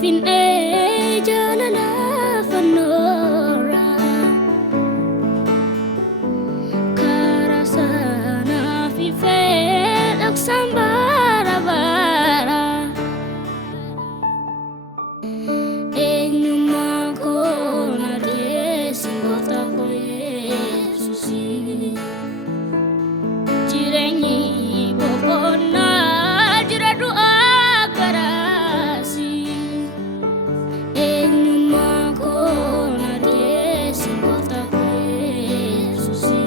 Fin'ee jaalala fannoora karaa sanaa fi fedhaksaan bara bara eenyummaa koo na dhiyeessi gooftaa koo Yesuusi jireenyi boqonnaa jira du'aa garaasi eenyummaa koo na dhiyeessi gooftaa koo Yesuusi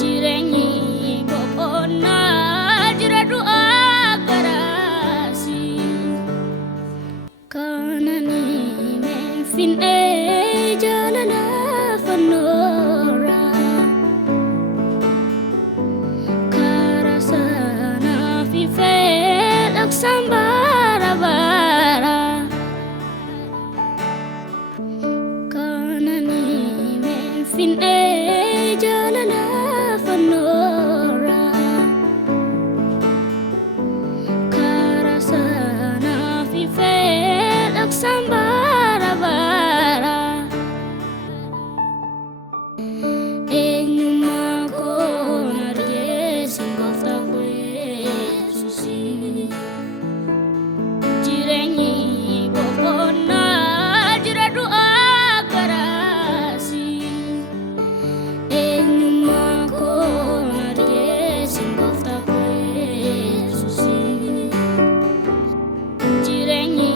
jireenyi boqonnaa jira du'aa garaasi kananii mee fin'ee jaalala fannoora karaa sanaa fi fedhaksaan bara bara kananii mee fin'ee jaalala fannoora karaa sanaa fi fedhaksaan bara bara eenyummaa koo na dhiyeessi gooftaa koo Yesuusi jireenyi boqonnaa jira du'aa garaasi eenyummaa koo na dhiyeessi gooftaa koo Yesuusi jireenyi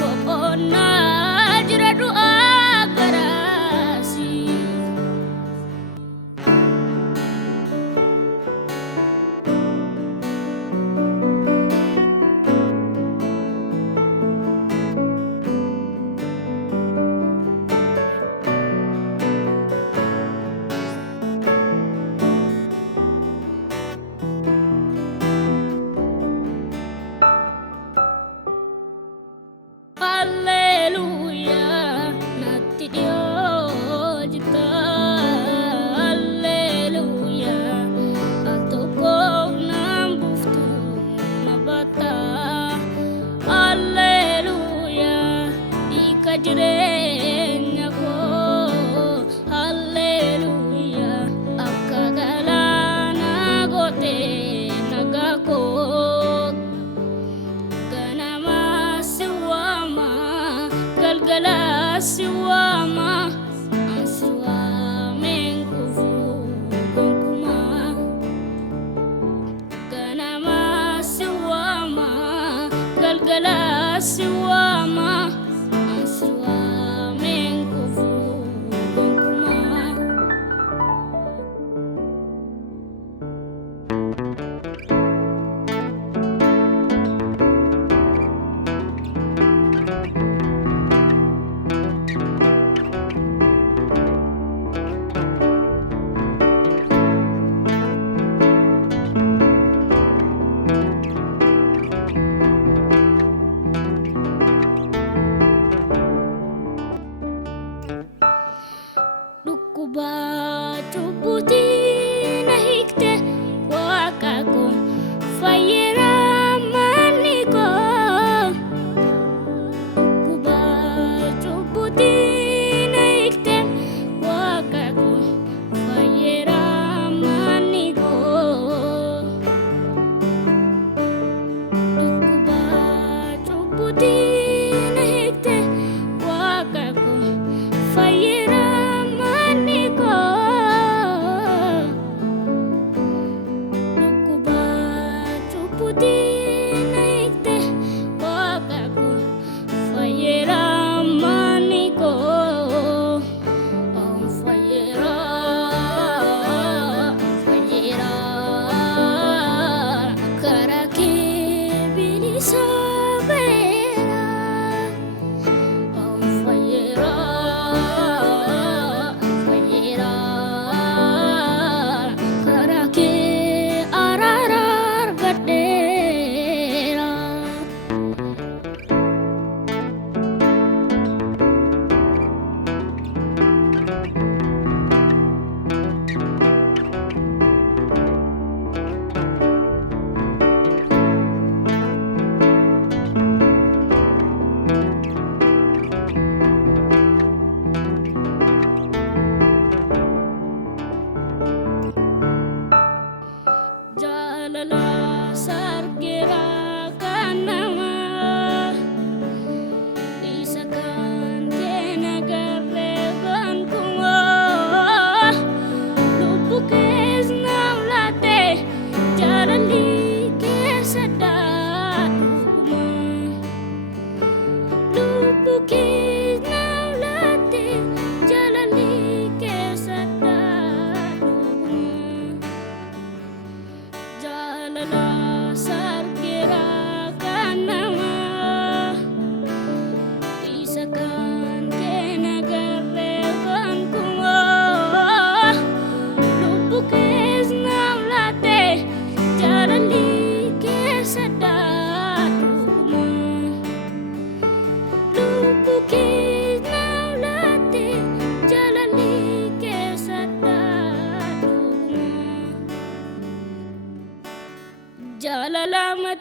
boqonnaa jira du'aa garaasi Alleluuyaa natti dhiyoo jirta Alleluuyaa al tokkoof naan buuftu na baata Alleluuyaa hiika jireenya koo Alleluuyaa akka galaana gootee nagaa koo ganama si waama galgala si waama an si waameen kufuu gonkumaa ganama si waama galgala si waama an si waameen kufuu gonkumaa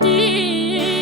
irratti